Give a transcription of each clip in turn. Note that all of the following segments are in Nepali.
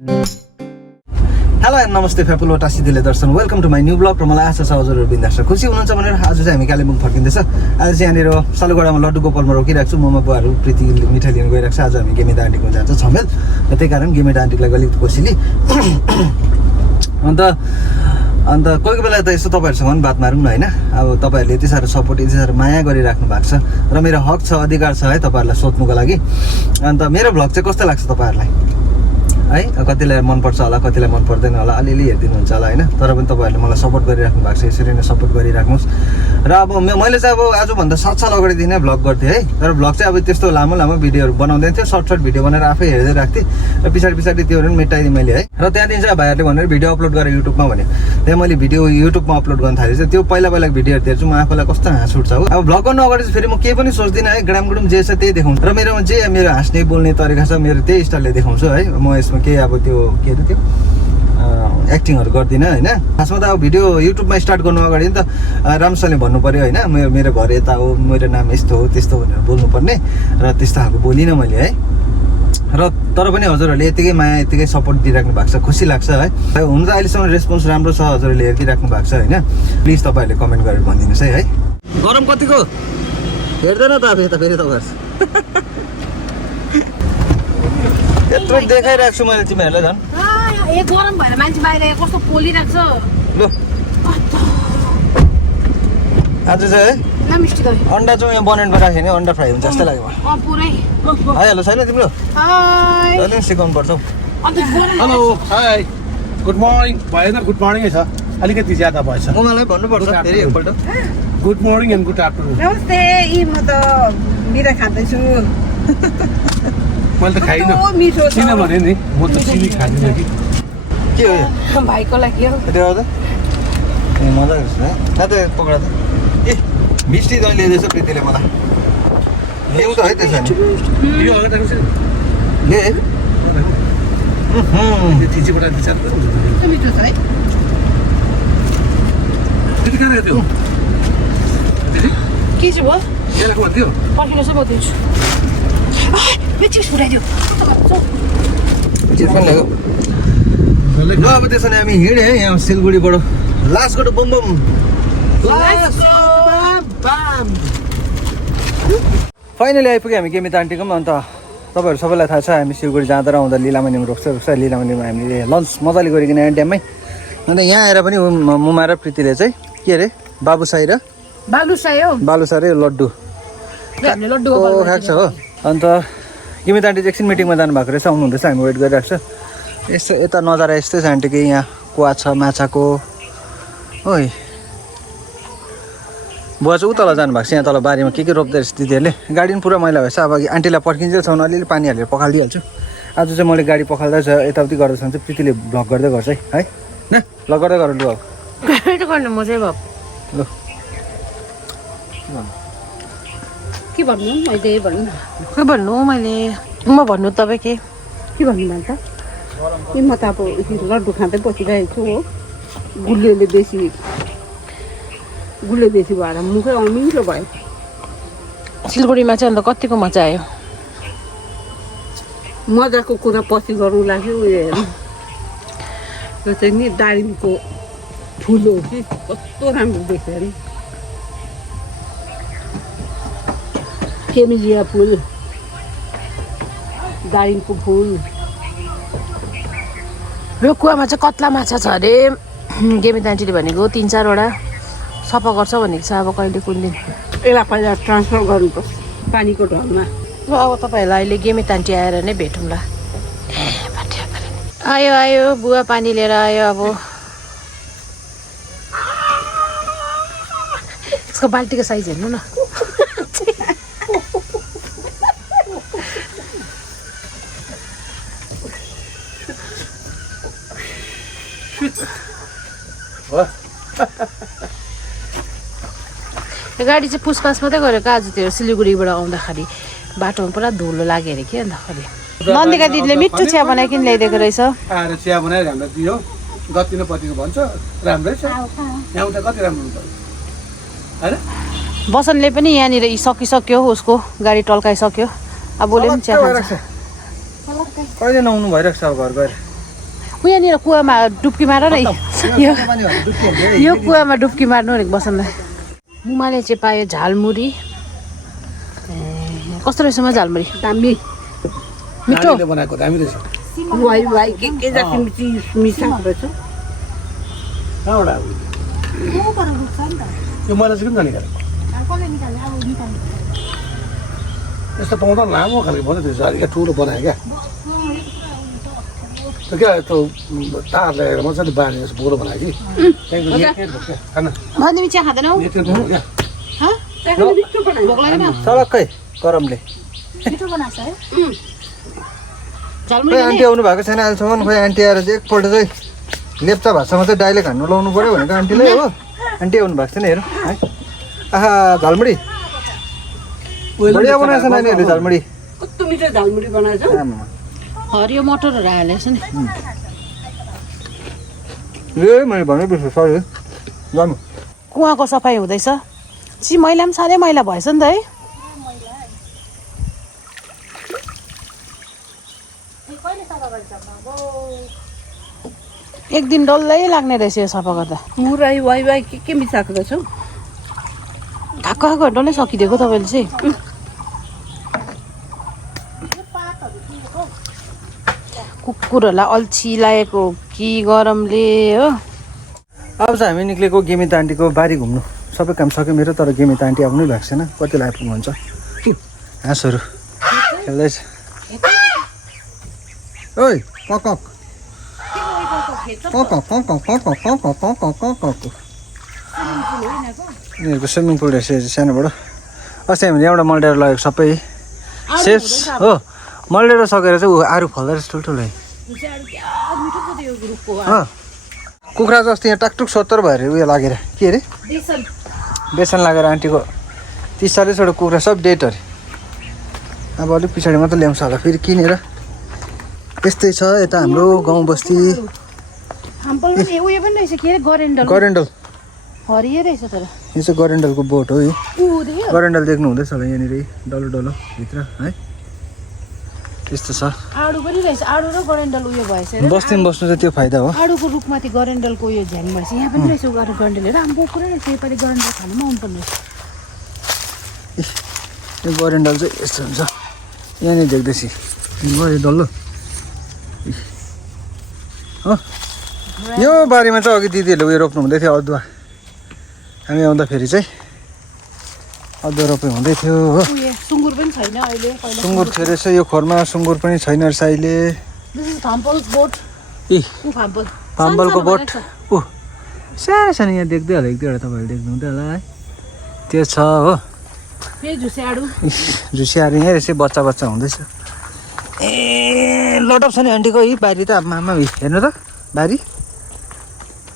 हेलो एन्ड नमस्ते फेपुलो टासीदिले दर्शन welcome to my new blog र मलाई आशा छ हजुरहरू बिन्दास र खुसी हुनुहुन्छ भनेर आज चाहिँ हामी कालिम्पोङ फर्किँदैछ। आज चाहिँ यहाँनिर सालुगडामा लड्डु गोपालमा रोकिरहेको छु। मोमा बुवाहरू प्रीति मिठाई लिनु गइरहेको छ। आज हामी गेमिता आन्टीको जान्छ छमेल र त्यही कारण गेमिता आन्टीलाई अलिकति कोसिली अन्त कोही बेला त यसो तपाईँहरूसँग पनि बात मारौँ न होइन। अब तपाईँहरूले यति साह्रो सपोर्ट यति साह्रो माया गरिराख्नु भएको छ र मेरो हक छ अधिकार छ है तपाईँहरूलाई सोध्नुको लागि। अन्त मेरो भ्लग चाहिँ कस्तो लाग्छ तपाईँहरूलाई है? कतिलाई मनपर्छ होला, कतिलाई मन पर्दैन होला, अलिअलि हेरिदिनुहुन्छ होला होइन। तर पनि तपाईँहरूले मलाई सपोर्ट गरिराख्नु भएको छ, यसरी नै सपोर्ट गरिराख्नुहोस्। र अब मैले चाहिँ अब आजभन्दा 7 साल अगाडिदेखि नै भ्लग गर्थेँ है। तर भ्लग चाहिँ अब त्यस्तो लामो भिडियोहरू बनाउँदैन थियो, सर्ट भिडियो बनाएर आफै हेर्दै राख्थेँ र पछाडि त्योहरू पनि मेटाइदिएँ मैले है। र त्यहाँदेखि चाहिँ भाइहरूले भनेर भिडियो अपलोड गरेँ युट्युबमा भन्यो। त्यहाँ मैले भिडियो युट्युबमा अपलोड गर्न थालेँ चाहिँ त्यो पहिला भिडियोहरू हेर्छु म आफूलाई कस्तो हाँस उठ्छ हो। अब भ्लग गर्नु अगाडि चाहिँ फेरि म केही पनि सोच्दिनँ है, ग्रामगुडुम जे छ त्यही देखाउँछु र मेरोमा जे मेरो हाँस्ने बोल्ने तरिका छ मेरो त्यही स्टाइलले देखाउँछु है। म यसमा केही अब त्यो के अरे त्यो एक्टिङहरू गर्दिनँ होइन। खासमा त अब भिडियो युट्युबमा स्टार्ट गर्नु अगाडि नि त राम्रोसँगले भन्नु पऱ्यो होइन। मेरो घर यता हो, मेरो नाम यस्तो हो त्यस्तो भनेर बोल्नुपर्ने र त्यस्तो खालको बोलिनँ मैले है। र तर पनि हजुरहरूले यतिकै माया यतिकै सपोर्ट दिइराख्नु भएको छ, खुसी लाग्छ है। हुन त अहिलेसम्म रेस्पोन्स राम्रो छ, हजुरहरूले हेरिदिइराख्नु भएको छ होइन। प्लिज तपाईँहरूले कमेन्ट गरेर भनिदिनुहोस् है। गरम कतिको हेर्दैन त अब यता फेरि तपाईँहरू यत्रो देखाइरहेको छु मैले तिमीहरूलाई झन्। गरम भएर मान्छे बाहिर कस्तो पोलिरहेको छ। ल आज चाहिँ है अन्डा चाहिँ यहाँ बनेन्टमा राख्यो भने अन्डा फ्राई हुन्छ जस्तो लाग्यो पुरै आइहाल्यो छैन तिम्रो जहिले सिकाउनु पर्छ। हेलो हाई गुड मर्निङ भएन, गुड मर्निङै छ, अलिकति ज्यादा भएछ। मलाई भन्नुपर्छ फेरि एकपल्ट good morning and good afternoon. नमस्ते, म त बिदा खाँदैछु। मैले त खाइनँ मिठो छ किनभने नि म त चिनी खाँदिनँ कि के हो भाइको लागि हो। त्यो आउँदा ए मजा गर्छ है त पक्रा त। ए मिस्टी दही ल्याइदिएछ प्रीतिले मलाई, ल्याउँ त है त्यसो भने यो अगाडि राख्नुहोस् ले यो थिचीबाट दिन्छ मिठो छ है। त्यति कहाँ राख्यो त्यो के चाहिँ भयो यहाँ राख्नु भन्थ्यो पर्खिनुहोस् है म दिन्छु। उडाइदियो चिज पनि लाग्यो। ल अब त्यसो भने हामी हिँड्यो है यहाँ सिलगढीबाट लास्टबाट बम बम फाइनली आइपुग्यो हामी गेमिता आन्टीकोमा। अन्त तपाईँहरू सबैलाई थाहा छ हामी सिलगढी जाँदा र आउँदा लिलामणिमा रोक्छ लिलामणिमा हामीले लन्च मजाले गरिकन यहाँ ड्याममै। अन्त यहाँ आएर पनि मुमा र प्रीतिले चाहिँ के अरे बाबुसाई र बालुसाई र लड्डु खाएको छ हो। अन्त गेमिता आन्टी चाहिँ एकछिन मिटिङमा जानुभएको रहेछ, आउनुहुँदैछ, हामी वेट गरिरहेको छ। यस्तो यता नजारा यस्तै छ आन्टीको, यहाँ कुवा छ माछाको ओइ। बुवा चाहिँ उतल जानुभएको छ, यहाँ तल बारीमा के रोप्दै रहेछ दिदीहरूले। गाडी पनि पुरा मैला भएछ, अब आन्टीलाई पर्खिन्जेलसम्म अलिअलि पानी हालेर पखालिदिइहाल्छु। आज चाहिँ मैले गाडी पखाल्दैछ यताउति गर्दैछ भने चाहिँ प्रीतिले भ्लग गर्दै गर्छ है न भ्लग गर्दै गर लु अब गर्नु म चाहिँ लु के भन्नु मैले भन्नु के भन्नु मैले म भन्नु तपाईँ के भन्नु भन्छ ए म त अब लड्डु खाँदै बसिरहेको छु हो। गुलियो देसी भएर मुखै मिठो भयो। सिलगढीमा चाहिँ अन्त कतिको मजा आयो। मजाको कुरा पछि गर्नु लाग्यो उयो हेर्नु। त्यो चाहिँ नि दारिमको फुल हो कि कस्तो राम्रो देख्यो अरे। केमिलिया फुल, दारिमको फुल। यो कुवामा चाहिँ कत्ला माछा छ अरे। गेमिता आन्टीले भनेको 3-4वटा सफा गर्छ भनेको छ। अब कहिले कुन दिन यसलाई पहिला ट्रान्सफर गर्नुपर्छ पानीको ढलमा। अब तपाईँहरूलाई अहिले गेमिता आन्टी आएर नै भेटौँला। आयो बुवा पानी लिएर आयो। अब यसको बाल्टीको साइज हेर्नु न। गाडी चाहिँ पुसपास मात्रै गरेको आज त्यो सिलगढीबाट आउँदाखेरि बाटोमा पुरा धुलो लाग्यो अरे कि अन्तखेरि नन्दिका दिदीले मिठो चिया बनाइकन ल्याइदिएको रहेछ। आएर चिया बनाएर हामीलाई दियो, जति न पतिको भन्छ राम्रै छ। यहाँ उता कति राम्रो हुन्छ होइन। बसन्तले पनि यहाँनिर सकिसक्यो, उसको गाडी टल्काइसक्यो। अब बोले पनि चिया खान्छ। कहिले नआउनु भइरहेको छ अब घर गएर यहाँनिर कुवामा डुब्की मार न यो कुवामा डुब्की मार्नु भनेको बसन्तलाई मुमाले चाहिँ पायो झालमुरी कस्तो रहेछ म झालमुरी दामी मिठो बनाएको दामी रहेछ वाइ वाइ के जाति मिसाएको रहेछ कहाँबाट यो मैला चाहिँ किन निकालेको यस्तो पाउँदा लामो खालको बनायो त्यो अलिक ठुलो बनायो क्या त्यो क्या त्यो तार लगाएर मजाले बाँधेर बोलो बनायो कि तिमी चिया खाँदैनौ सडक्कै गरमले झालमुरी खोइ आन्टी आउनु भएको छैन अहिलेसम्म खोइ आन्टी आएर चाहिँ एकपल्ट चाहिँ लेप्चा भाषामा चाहिँ डाइलेक्ट हान्नु लाउनु पऱ्यो भनेको आन्टीलाई हो आन्टी आउनु भएको छैन हेर है आहा झालमुरी बढिया बनाएछ नानीहरूले झालमुरी कस्तो मिठो झालमुरी बनाएछ हरियो मटरहरू हालेछ नि ए मैले भनेपछि सरी जानु कुवाको सफाइ हुँदैछ ची मैला पनि साह्रै मैला भएछ नि त है एक दिन डल्लै लाग्ने रहेछ यो सफा गर्दा मुरै वाइ वाइ के मिसाएको रहेछ घाक्क घाक्क डल्लै सकिदिएको तपाईँले चाहिँ कुकुरहरूलाई अल्छी लागेको कि गरमले हो अब चाहिँ हामी निक्लेको गेमिता आन्टीको बारी घुम्नु सबै काम सक्यो मेरो तर गेमिता आन्टी आउनै भएको छैन कति आइपुग्नु हुन्छ हाँसहरू खेल्दैछ ओइ कक यिनीहरूको स्विमिङ पुल रहेछ सानोबाट अस्ति हामीले एउटा मलडेर लगेको सबै सेप्स हो मलडेर सकेर चाहिँ ऊ आरू फल्दो रहेछ ठुल्ठुलो कुखुरा चाहिँ अस्ति यहाँ टाकटुक 70 भएर उयो लागेर के अरे बेसन लागेर आन्टीको 30-40वटा कुखुरा सब डेट अरे अब अलिक पछाडि मात्रै ल्याउँछ होला फेरि किनेर त्यस्तै छ यता हाम्रो गाउँ बस्ती गरेन्डल हरियो रहेछ तर यो चाहिँ गरेन्डलको बोट हो यो गरेन्डल देख्नु हुँदैछ होला यहाँनिर डल्लो डल्लो भित्र है त्यस्तो छ आडु पनि रहेछ आडु र गरेन्डल उयो भएछ बस्तीमा बस्नु चाहिँ त्यो फाइदा हो आडुको रुखमाथि गरेन्डलको उयो झ्याङ भएछ यहाँ पनि रहेछ गरेन्डल हेर आम्बो पुरै रहेछ योपालि गरेन्डल खानु पनि आउनुपर्ने रहेछ यो गरेन्डल चाहिँ यस्तो हुन्छ यहाँनिर देख्दैछ भयो डल्लो हो यो बारीमा चाहिँ अघि दिदीहरूले उयो रोप्नु हुँदै थियो अदुवा हामी आउँदाखेरि चाहिँ अदुवा रोप्नु हुँदै थियो हो सुँगुर पनि छैन अहिले सुँगुर थियो रहेछ यो खोरमा सुँगुर पनि छैन रहेछ अहिले फाम्बलको बोट ऊ सानो सानो यहाँ देख्दै होला एक दुईवटा तपाईँहरूले देख्नु हुँदै होला है त्यो छ हो झुसियाहरू यहीँ रहेछ बच्चा बच्चा हुँदैछ ए लटप छ नि आन्टीको यी बारी त मामा हेर्नु त बारी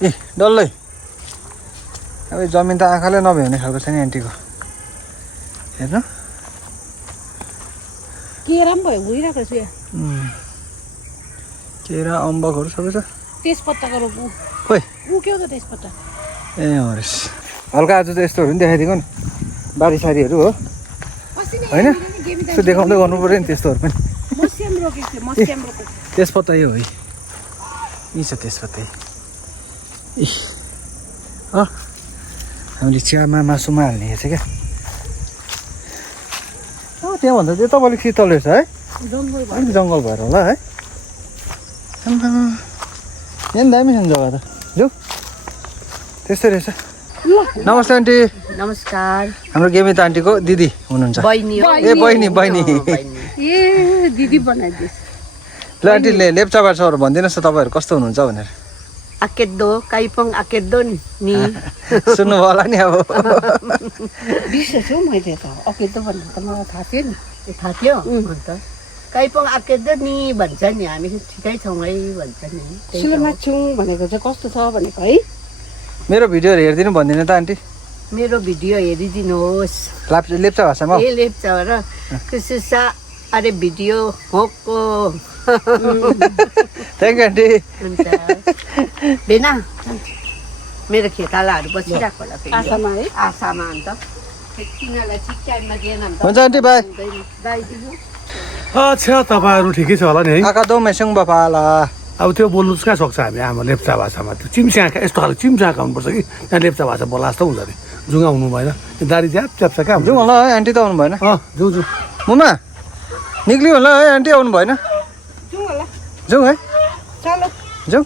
ए डल्लै अब जमिन त आँखाले नभ्याउने खालको छ नि आन्टीको हेर्नु केरा पनि भयो भइरहेको रहेछ यहाँ केरा अम्बकहरू सबै छ तेजपत्ताको रोप खोइ उक्यो त तेजपत्ता ए हरेस हल्का आज त यस्तोहरू पनि देखाइदिएको नि बारी सारीहरू हो होइन यसो देखाउँदै गर्नु पऱ्यो नि त्यस्तोहरू पनि तेजपत्ता यो है यी छ तेजपत्ता इ हामीले चियामा मासुमा हाल्ने रहेछ क्या त्यहाँभन्दा चाहिँ तपाईँले शीतल रहेछ है अलिक जङ्गल भएर होला है यहाँ दामी छ नि जग्गा त जो त्यस्तै रहेछ नमस्ते आन्टी नमस्कार हाम्रो गेमिता आन्टीको दिदी हुनुहुन्छ बहिनी हो ए बहिनी ए दिदी बनाइदिए ल आन्टीले लेप्चाबाट सर भनिदिनुहोस् त तपाईँहरू कस्तो हुनुहुन्छ भनेर आकेद्दो कालिम्पोङ आकेद्दो नि सुन्नुभयो होला नि अब बिर्सेछु मैले त आकेद्दो भनेर त मलाई थाहा थियो नि थाहा थियो अन्त कालिम्पोङ आकेद्दो नि भन्छ नि हामी ठिकै छौँ है भन्छ नि सिलमाछौँ भनेको चाहिँ कस्तो छ भनेको है मेरो भिडियोहरू हेरिदिनु भन्दिनँ त आन्टी मेरो भिडियो हेरिदिनुहोस् लेप्चा भाषामा ए लेप्चा र त्यसो अरे भिडियो होको थ्याङ्क यू आन्टी हुन्छ बेना मेरो खेतालाहरू बसिरहेको होला आशामा है आशामा अन्त तिनीहरूलाई ठिक टाइममा दिएन भने हुन्छ आन्टी बाई अच्छा तपाईँहरू ठिकै छ होला नि है आका दो मेसङ बापाला अब त्यो बोल्नु कहाँ सक्छ हामी आमा लेप्चा भाषामा त्यो चिम्स्याका यस्तो खालको चिम्स्याका हुनुपर्छ कि त्यहाँ लेप्चा भाषा बोला जस्तो हुन्छ अरे जुङ्गा हुनु भएन त्यो दारी च्याप च्याप्छ क्या जाउँ होला है आन्टी त आउनु भएन जाउँ जाउँ मुमा निक्लियो होला है आन्टी आउनु भएन जाउँ है जाउँ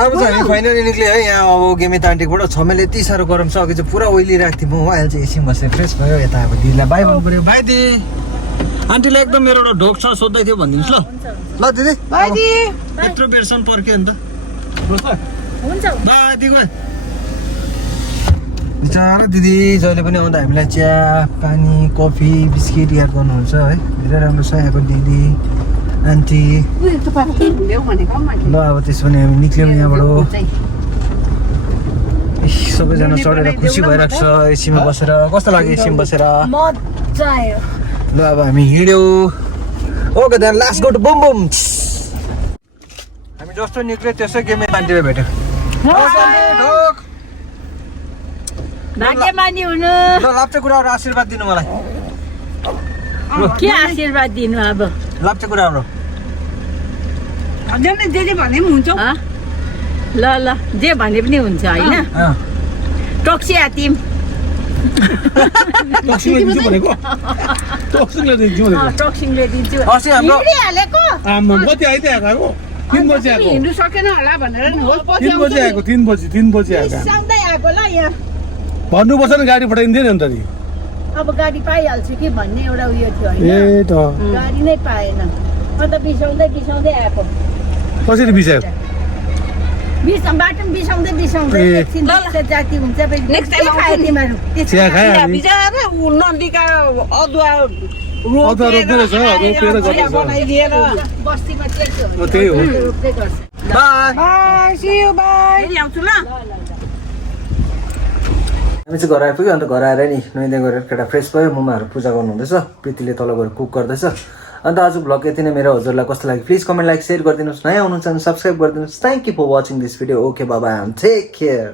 अब चाहिँ हामी फाइनली निक्ल्यो है यहाँ अब गेमित आन्टीकोबाट छमेल यति साह्रो गरम छ अघि चाहिँ पुरा ओइलिरहेको थिएँ म अहिले चाहिँ एसीमा बसेर फ्रेस भयो यता अब दिदीलाई बाई भन्नु पऱ्यो बाई दिदी आन्टीलाई एकदम मेरो एउटा ढोक छ सोध्दै थियो भनिदिनुहोस् ल दिदी यत्रो बेरसम्म पर्क्यो नि त बाई दिदी बिचरा दिदी जहिले पनि आउँदा हामीलाई चिया पानी कफी बिस्किट याद गर्नुहुन्छ है धेरै राम्रो छ यहाँको दिदी आन्टी ल अब त्यसो भने हामी निक्ल्यौँ यहाँबाट सबैजना चढेर खुसी भइरहेको छ एसीमा बसेर कस्तो लाग्यो एसीमा बसेर ल अब हामी हिँड्यौँ okay then last go to boom boom हामी जस्तो निक्ल्यो त्यसै गेम आन्टीले भेट्यो भाग्यमानी हुनु ल लाप्चे कुराहरू आशीर्वाद दिनु मलाई के आशीर्वाद दिनु अब लाप्चे कुराहरू हजुर जे भने पनि हुन्छ ल ल जे भने पनि हुन्छ होइन टक्सिया तिम टक्सिङले दिन्छु अस्ति हाम्रो कति आइदिएको 3 बजी आएको हिँड्नु सकेन होला भनेर नि हो 3 बजी आएको 3 बजी आएको सँगै आएको ल यहाँ भन्नुपर्छ नि गाडी पठाइदिन्थ्यो नि अन्त नि अब गाडी पाइहाल्छु कि भन्ने एउटा उयो थियो होइन ए त गाडी नै पाएन अन्त बिसाउँदै आएको कसरी बिसायो बाटो बिसाउँदै एकछिन जाति हुन्छ नेक्स्ट टाइम खायो तिमीहरू चिया खायो हामी बिचारा नन्दीका अदुवा अदुवा रोप्दै रहेछ रोपेर गर्दैछ बनाइदिएर बस्तीमा चाहिँ त्यही हो रोप्दै गर्छ बाई सी यू बाई आउँछु ल हामी चाहिँ घर आइपुग्यो अन्त घर आएर नि नुहाइदिए गरेर केटा फ्रेस भयो मुमाहरू पूजा गर्नु हुँदैछ प्रीतिले तल गएर कुक गर्दैछ अन्त आज भ्लग यति नै मेरो हजुरलाई कस्तो लाग्यो प्लिज कमेन्ट लाइक सेयर गरिदिनुहोस् नयाँ हुनुहुन्छ भने सब्सक्राइब गरिदिनुहोस् thank you for watching this video okay बाबा टेक केयर